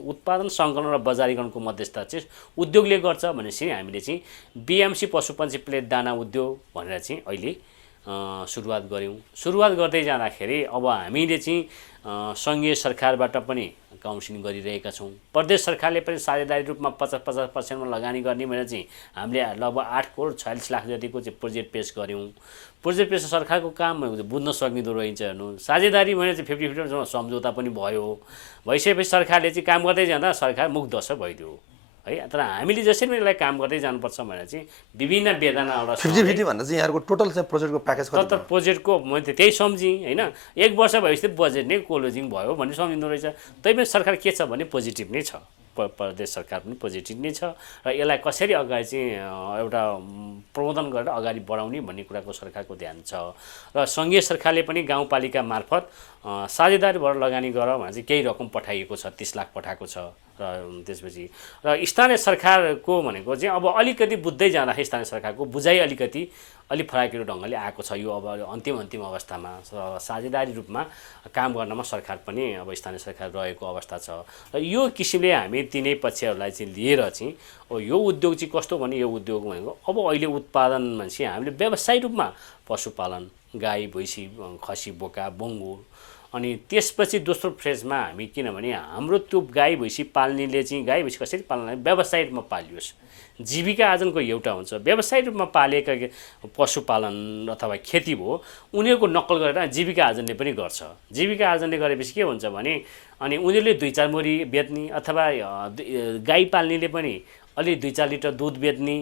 उत्पादन सङ्कलन र बजारीकरणको मध्यस्थता चाहिँ उद्योगले गर्छ भनेपछि हामीले चाहिँ बीएमसी पशुपन्छी प्लेट दाना उद्योग भनेर चाहिँ अहिले सुरुवात गऱ्यौँ। सुरुवात गर्दै जाँदाखेरि अब हामीले चाहिँ सङ्घीय सरकारबाट पनि काउन्सिलिङ गरिरहेका छौँ। प्रदेश सरकारले पनि साझेदारी रूपमा 50% लगानी गर्ने भनेर चाहिँ हामीले लगभग 8 करोड 46 लाख जतिको चाहिँ प्रोजेक्ट पेश गऱ्यौँ। प्रोजेक्ट पेश सरकारको काम बुझ्न सकिँदो रहेछ। हेर्नु, साझेदारी भनेर चाहिँ 50-50 सम्झौता पनि भयो। भइसकेपछि सरकारले चाहिँ काम गर्दै जाँदा सरकार मुखदर्शक भइदियो है। तर हामीले जसरी पनि यसलाई काम गर्दै जानुपर्छ भनेर चाहिँ विभिन्न वेदनाबाट 50-50 भन्दा चाहिँ यहाँको टोटल चाहिँ प्रोजेक्टको प्याकेज कति? तर प्रोजेक्टको मैले त्यही सम्झेँ होइन। 1 वर्ष भएपछि बजेट नै क्लोजिङ भयो भन्ने सम्झिँदो रहेछ। तै पनि सरकार के छ भने पोजिटिभ नै छ, प्रदेश सरकार पनि पोजिटिभ नै छ र यसलाई कसरी अगाडि चाहिँ एउटा प्रबन्धन गरेर अगाडि बढाउने भन्ने कुराको सरकारको ध्यान छ। र सङ्घीय सरकारले पनि गाउँपालिका मार्फत साझेदारीबाट लगानी गर भने चाहिँ केही रकम पठाइएको छ, 30 लाख पठाएको छ। र त्यसपछि र स्थानीय सरकारको भनेको चाहिँ अब अलिकति बुझ्दै जाँदाखेरि स्थानीय सरकारको बुझाइ अलिकति अलि फराकिलो ढङ्गले आएको छ। यो अब अन्तिम अवस्थामा साझेदारी रूपमा काम गर्नमा सरकार पनि अब स्थानीय सरकार रहेको अवस्था छ। र यो किसिमले हामी तिनै पक्षहरूलाई चाहिँ लिएर चाहिँ यो उद्योग चाहिँ कस्तो भने यो उद्योग भनेको अब अहिले उत्पादनमा चाहिँ हामीले व्यावसायिक रूपमा पशुपालन गाई भैँसी खसी बोका बङ्गुर अनि त्यसपछि दोस्रो फेजमा हामी किनभने हाम्रो त्यो गाई भैँसी पाल्नेले चाहिँ गाई भैँसी कसरी पाल्ने व्यावसायिक रूपमा पालियोस्। जीविका आर्जनको एउटा हुन्छ व्यावसायिक रूपमा पालेका पशुपालन अथवा खेती भयो उनीहरूको नक्कल गरेर जीविका आर्जनले पनि गर्छ। जीविका आर्जनले गरेपछि के हुन्छ भने अनि उनीहरूले 2-4 मोरी बेच्ने अथवा गाई पाल्नेले पनि अलि 2-4 लिटर दुध बेच्ने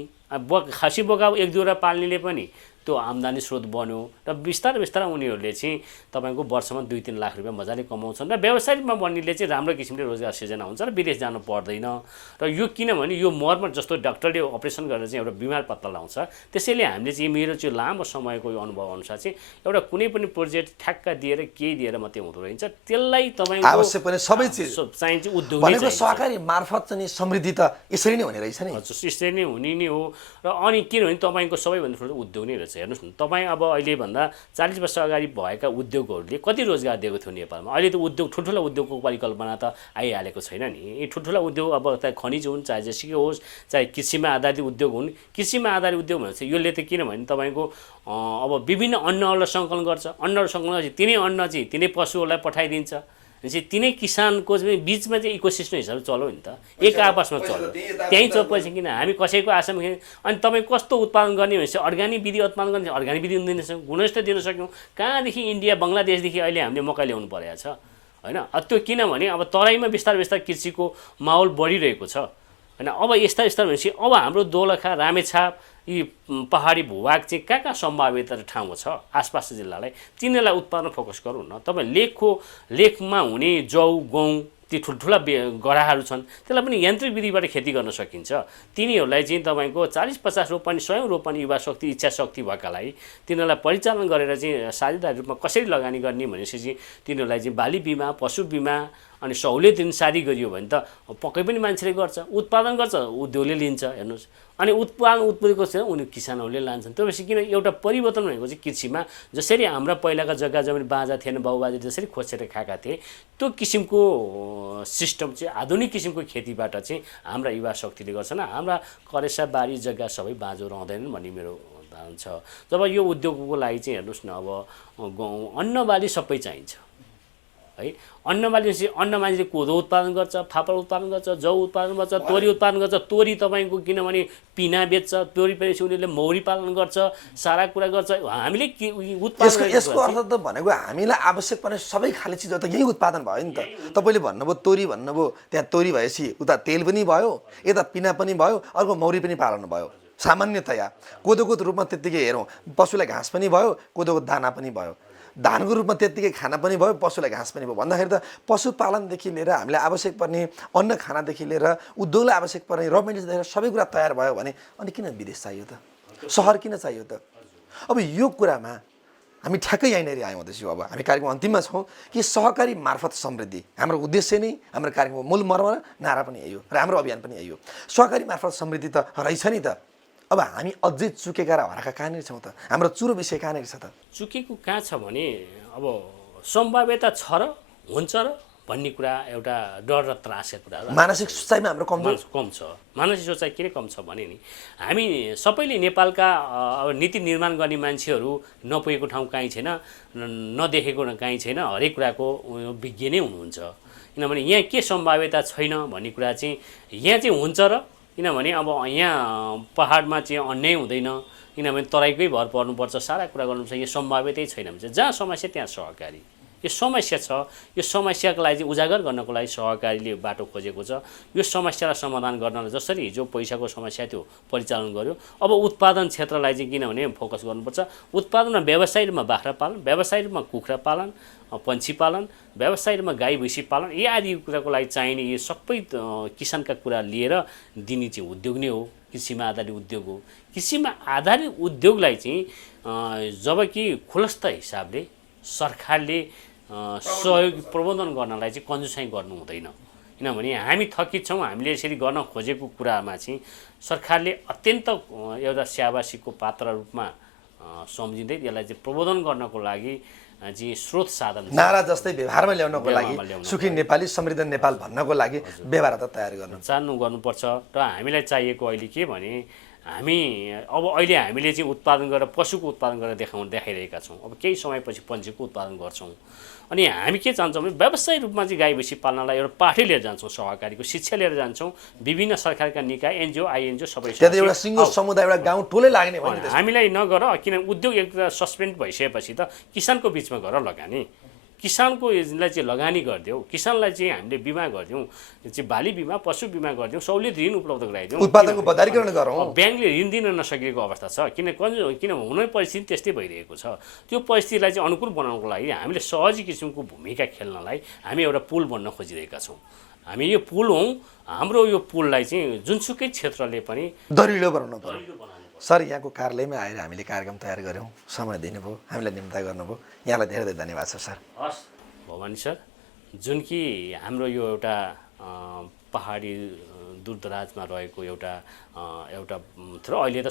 खसी बोका 1-2 पाल्नेले पनि त्यो आम्दानी स्रोत बन्यो र बिस्तारै उनीहरूले चाहिँ तपाईँको वर्षमा 2-3 लाख रुपियाँ मजाले कमाउँछन् र व्यावसायिकमा बन्नेले चाहिँ राम्रो किसिमले रोजगार सिर्जना हुन्छ र विदेश जानु पर्दैन। र यो किनभने यो मर्मत जस्तो डाक्टरले अपरेसन गरेर चाहिँ एउटा बिमार पत्ता लगाउँछ त्यसैले हामीले चाहिँ मेरो चाहिँ लामो समयको यो अनुभव अनुसार चाहिँ एउटा कुनै पनि प्रोजेक्ट ठ्याक्क दिएर केही दिएर मात्रै हुँदो रहेछ। त्यसलाई तपाईँको आवश्यक पनि सबै चिज चाहिन्छ उद्योग भनेको सहकारी मार्फत चाहिँ समृद्धि त यसरी नै हुने रहेछ नि। यसरी नै हुने नै हो। र अनि किनभने तपाईँको सबैभन्दा ठुलो उद्योग नै रहेछ। हेर्नुहोस् न तपाईँ अब अहिलेभन्दा 40 वर्ष अगाडि भएका उद्योगहरूले कति रोजगार दिएको थियो नेपालमा। अहिले त उद्योग ठुल्ठुला उद्योगको परिकल्पना त आइहालेको छैन नि। यी ठुल्ठुला उद्योग अब चाहे खनिज हुन् चाहे जेसुकै होस् चाहे कृषिमा आधारित उद्योग हुन्। कृषिमा आधारित उद्योग भनेपछि यसले त किनभने तपाईँको अब विभिन्न अन्नहरूलाई सङ्कलन गर्छ। अन्नहरू सङ्कलन गरेपछि तिनै अन्न चाहिँ तिनै पशुहरूलाई पठाइदिन्छ। भनेपछि तिनै किसानको चाहिँ बिचमा चाहिँ इकोसिस्टम हिसाबले चल्यो नि त एक आपसमा चल्यो। त्यहीँ पैसा किन हामी कसैको आशामा अनि तपाईँ कस्तो उत्पादन गर्ने भनेपछि अर्ग्यानिक विधि उत्पादन गर्ने अर्ग्यानिक विधि दिन सक्यौँ गुणस्तर दिन सक्यौँ। कहाँदेखि इन्डिया बङ्गलादेशदेखि अहिले हामीले मकै ल्याउनु परेको छ होइन। त्यो किनभने अब तराईमा बिस्तारै कृषिको माहौल बढिरहेको छ होइन। अब यस्ता भनेपछि अब हाम्रो दोलखा रामेछाप यी पहाडी भूभाग चाहिँ कहाँ सम्भावित ठाउँ छ आसपास जिल्लालाई तिनीहरूलाई उत्पादन फोकस गरौँ न। तपाईँ लेखमा हुने जौ गहुँ ती ठुल्ठुला गराहरू छन् त्यसलाई पनि यान्त्रिक विधिबाट खेती गर्न सकिन्छ। तिनीहरूलाई चाहिँ तपाईँको 40-50 रोपनी 100 रोपनी युवा शक्ति इच्छा शक्ति भएकालाई तिनीहरूलाई परिचालन गरेर चाहिँ साझेदारी रूपमा कसरी लगानी गर्ने भनेपछि चाहिँ तिनीहरूलाई चाहिँ बाली बिमा पशु बिमा अनि सहुलियत दिन सारी गरियो भने त पक्कै पनि मान्छेले गर्छ उत्पादन गर्छ उद्योगले लिन्छ। हेर्नुहोस् अनि उत्पादनको चाहिँ उनी किसानहरूले लान्छन्। त्यसपछि किन एउटा परिवर्तन भनेको चाहिँ कृषिमा जसरी हाम्रा पहिलाका जग्गा जमिन बाजा थिएन बाबुबाजे जसरी खोजेर खाएका थिए त्यो किसिमको सिस्टम चाहिँ आधुनिक किसिमको खेतीबाट चाहिँ हाम्रा युवा शक्तिले गर्छन्। हाम्रा करेसा बारी जग्गा सबै बाँझो रहँदैनन् भन्ने मेरो धारणा छ। जब यो उद्योगको लागि चाहिँ हेर्नुहोस् न अब अन्न बाली सबै चाहिन्छ है। अन्न बाली अन्न मान्छेले कोदो उत्पादन गर्छ फापर उत्पादन गर्छ जौ उत्पादन गर्छ तोरी उत्पादन गर्छ। तोरी तपाईँको किनभने पिना बेच्छ तोरी पछि उनीहरूले मौरी पालन गर्छ सारा कुरा गर्छ। हामीले उत्पादन यसको अर्थ त भनेको हामीलाई आवश्यक पर्ने सबै खाले चिज त यही उत्पादन भयो नि त। तपाईँले भन्नुभयो तोरी भन्नुभयो त्यहाँ तोरी भएपछि उता तेल पनि भयो यता पिना पनि भयो अर्को मौरी पनि पालन भयो। सामान्यतया कोदोको रूपमा त्यत्तिकै हेरौँ पशुलाई घाँस पनि भयो कोदोको दाना पनि भयो धानको रूपमा त्यत्तिकै खाना पनि भयो पशुलाई घाँस पनि भयो भन्दाखेरि त पशुपालनदेखि लिएर हामीलाई आवश्यक पर्ने अन्न खानादेखि लिएर उद्योगलाई आवश्यक पर्ने र मेटेरियल्सदेखि सबै कुरा तयार भयो भने अनि किन विदेश चाहियो त सहर किन चाहियो त। अब यो कुरामा हामी ठ्याक्कै यहीँनिर आउँदैछौँ। अब हामी कार्यक्रम अन्तिममा छौँ कि सहकारी मार्फत समृद्धि हाम्रो उद्देश्य नै हाम्रो कार्यक्रमको मूल मर्म नारा पनि यही हो र हाम्रो अभियान पनि यही हो। सहकारी मार्फत समृद्धि त रहेछ नि त। अब हामी अझै चुकेका र हराएका कहाँनिर छौँ त हाम्रो चुरो विषय कहाँनिर छ त। चुकेको कहाँ छ भने अब सम्भाव्यता छ र हुन्छ र भन्ने कुरा एउटा डर र त्रासका कुरा मानसिक सोचाइमा हाम्रो कम छ। मानसिक सोचाइ किन कम छ भने नि हामी सबैले नेपालका अब नीति निर्माण गर्ने मान्छेहरू नपुगेको ठाउँ कहीँ छैन नदेखेको कहीँ छैन हरेक कुराको विज्ञ नै हुनुहुन्छ। किनभने यहाँ के सम्भाव्यता छैन भन्ने कुरा चाहिँ यहाँ चाहिँ हुन्छ र किनभने अब यहाँ पहाडमा चाहिँ अन्याय हुँदैन किनभने तराईकै भर पर्नुपर्छ सारा कुरा गर्नुपर्छ यो सम्भाव्यतै छैन भने जहाँ समस्या त्यहाँ सहकारी यो समस्या छ। यो समस्याको लागि चाहिँ उजागर गर्नको लागि सहकारीले बाटो खोजेको छ। यो समस्यालाई समाधान गर्नलाई जसरी हिजो पैसाको समस्या थियो परिचालन गर्यो अब उत्पादन क्षेत्रलाई चाहिँ किनभने फोकस गर्नुपर्छ। उत्पादनमा व्यवसायिक रूपमा बाख्रा पालन व्यवसायिक रूपमा कुखुरा पालन पन्छी पालन व्यवसायिक रूपमा गाई भैँसी पालन यी आदि कुराको लागि चाहिने यो सबै किसानका कुरा लिएर दिने चाहिँ उद्योग नै हो। कृषिमा आधारित उद्योग हो। कृषिमा आधारित उद्योगलाई चाहिँ जबकि खुलस्त हिसाबले सरकारले सहयोग प्रबन्धन गर्नलाई चाहिँ कन्जुसाइ गर्नु हुँदैन। किनभने हामी थकित छौँ हामीले यसरी गर्न खोजेको कुरामा चाहिँ सरकारले अत्यन्त एउटा स्याबासीको पात्र रूपमा सम्झिँदै यसलाई चाहिँ प्रबोधन गर्नको लागि चाहिँ स्रोत साधन छ। नारा जस्तै व्यवहारमा ल्याउनको लागि व्यवहारमा ल्याउनको सुखी नेपाली समृद्ध नेपाल भन्नको लागि व्यवहारता तयार गर्नु गर्नुपर्छ। र हामीलाई चाहिएको अहिले के भने हामी अब अहिले हामीले चाहिँ उत्पादन गरेर पशुको उत्पादन गरेर देखाइरहेका छौँ। अब केही समयपछि पन्छीको उत्पादन गर्छौँ। अनि हामी के चाहन्छौँ भने व्यवसायिक रूपमा चाहिँ गाई भैँसी पाल्नलाई एउटा पाठै लिएर जान्छौँ, सहकारीको शिक्षा लिएर जान्छौँ। विभिन्न सरकारका निकाय एनजिओ आइएनजिओ सबै त्यहाँ एउटा सिङ्गो समुदाय एउटा गाउँ टोलै लाग्ने भयो नि। हामीलाई नगर, किनभने उद्योग एक सस्पेन्ड भइसकेपछि त किसानको बिचमा गएर लगानी, किसानको यसलाई चाहिँ लगानी गरिदेऊ, किसानलाई चाहिँ हामीले बिमा गरिदिउँ, चाहिँ बाली बिमा पशु बिमा गरिदिउँ, सहुलियत ऋण उपलब्ध गराइदिउँ। उत्पादनको बजारीकरण गरौँ। ब्याङ्कले ऋण दिन नसकेको अवस्था छ, किन हुने परिस्थिति त्यस्तै भइरहेको छ। त्यो परिस्थितिलाई चाहिँ अनुकूल बनाउनको लागि हामीले सहजी किसिमको भूमिका खेल्नलाई हामी एउटा पुल बन्न खोजिरहेका छौँ। हामी यो पुल हौँ। हाम्रो यो पुललाई चाहिँ जुनसुकै क्षेत्रले पनि दरिलो बनाउनु पर्यो। सर, यहाँको कार्यालयमा आएर हामीले कार्यक्रम तयार गऱ्यौँ, समय दिनुभयो, हामीलाई निम्ता गर्नुभयो, यहाँलाई धेरै धेरै धन्यवाद छ सर। हस् भवानी सर, जुन कि हाम्रो यो एउटा पहाडी दूरदराजमा रहेको एउटा अहिले त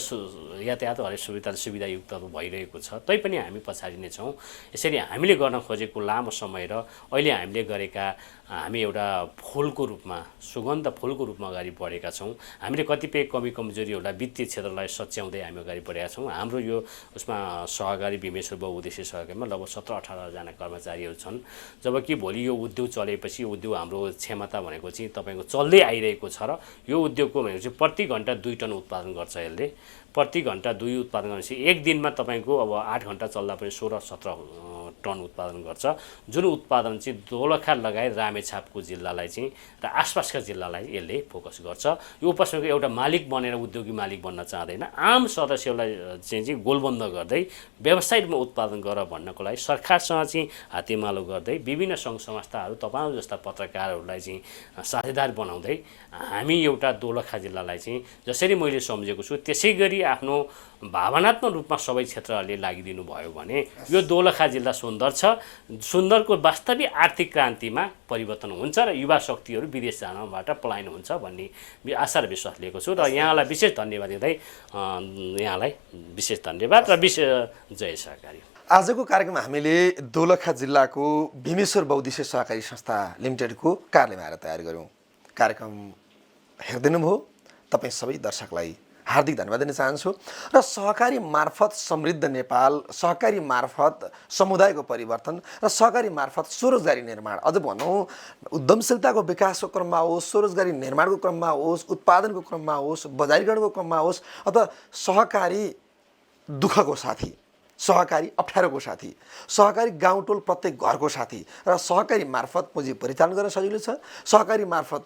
यातायात हरेक सुविधायुक्त भइरहेको छ, तैपनि हामी पछाडि नै छौँ। यसरी हामीले गर्न खोजेको लामो समय र अहिले हामीले गरेका हामी एउटा फुलको रूपमा, सुगन्ध फुलको रूपमा अगाडि बढेका छौँ। हामीले कतिपय कमी कमजोरीहरूलाई वित्तीय क्षेत्रलाई सच्याउँदै हामी अगाडि बढेका छौँ। हाम्रो यो उसमा सहकारी भीमेश्वर बहुउद्देश्य सहकारीमा लगभग 17-18 जना कर्मचारीहरू छन्। जबकि भोलि यो उद्योग चलेपछि उद्योग हाम्रो क्षमता भनेको चाहिँ तपाईँको चल्दै आइरहेको छ। र यो उद्योगको भनेको चाहिँ प्रति घन्टा 2 टन उत्पादन गर्छ। यसले प्रति घन्टा 2 उत्पादन गरेपछि एक दिनमा तपाईँको अब 8 घन्टा चल्दा पनि 16-17 टन उत्पादन गर्छ। जुन उत्पादन चाहिँ दोलखा लगायत रामेछापको जिल्लालाई चाहिँ र आसपासका जिल्लालाई यसले फोकस गर्छ। यो उपस्थितिको एउटा मालिक बनेर उद्योगी मालिक बन्न चाहँदैन, आम सदस्यलाई चाहिँ गोलबन्द गर्दै व्यावसायिकमा उत्पादन गर भन्नको लागि सरकारसँग चाहिँ हातेमालो गर्दै विभिन्न सङ्घ संस्थाहरू तपाईँहरू जस्ता पत्रकारहरूलाई चाहिँ साझेदार बनाउँदै हामी एउटा दोलखा जिल्लालाई चाहिँ जसरी मैले सम्झेको छु त्यसै गरी आफ्नो भावनात्मक रूपमा सबै क्षेत्रहरूले लागिदिनु भयो भने यो दोलखा जिल्ला सुन्दर छ। सुन्दरको वास्तविक आर्थिक क्रान्तिमा परिवर्तन हुन्छ र युवा शक्तिहरू विदेश जानबाट पलायन हुन्छ भन्ने आशा र विश्वास लिएको छु। र यहाँलाई विशेष धन्यवाद दिँदै यहाँलाई विशेष धन्यवाद र जय सहकारी। आजको कार्यक्रममा हामीले दोलखा जिल्लाको भीमेश्वर बहुउद्देश्य सहकारी संस्था लिमिटेडको कार्यालयमा आएर तयार गऱ्यौँ। कार्यक्रम हेरिदिनु भयो, तपाईँ सबै दर्शकलाई हार्दिक धन्यवाद दिन चाहन्छु। र सहकारी मार्फत समृद्ध नेपाल, सहकारी मार्फत समुदायको परिवर्तन र सहकारी मार्फत स्वरोजगारी निर्माण, अझ भनौँ उद्यमशीलताको विकासको क्रममा होस्, स्वरोजगारी निर्माणको क्रममा होस्, उत्पादनको क्रममा होस्, बजारीकरणको क्रममा होस्, अथवा सहकारी दुःखको साथी, सहकारी अप्ठ्यारोको साथी, सहकारी गाउँटोल प्रत्येक घरको साथी र सहकारी मार्फत पुँजी परिचालन गर्न सजिलो छ, सहकारी मार्फत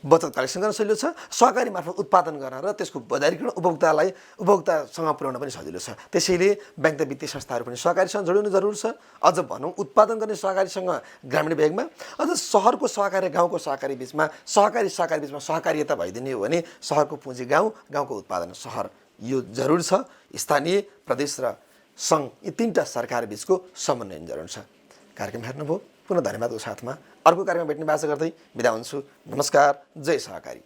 बचत कलेक्सन गर्न सजिलो छ, सहकारी मार्फत उत्पादन गर्न र त्यसको बजारीकरण उपभोक्तासँग पुर्याउन पनि सजिलो छ। त्यसैले ब्याङ्क तथा वित्तीय संस्थाहरू पनि सहकारीसँग जोडिनु जरुरी छ। अझ भनौँ उत्पादन गर्ने सहकारीसँग ग्रामीण ब्याङ्कमा, अझ सहरको सहकारी गाउँको सहकारी बिचमा सहकारी बिचमा सहकार्यता भइदिने हो भने सहरको पुँजी गाउँ, गाउँको उत्पादन सहर, यो जरुरी छ। स्थानीय, प्रदेश र सङ्घ यी 3टा सरकार बिचको समन्वय जरुरी छ। कार्यक्रम हेर्नुभयो, पुनः धन्यवादको साथमा अर्को कार्यक्रममा भेट्ने बाचा गर्दै बिदा हुन्छु। नमस्कार, जय सहकारी।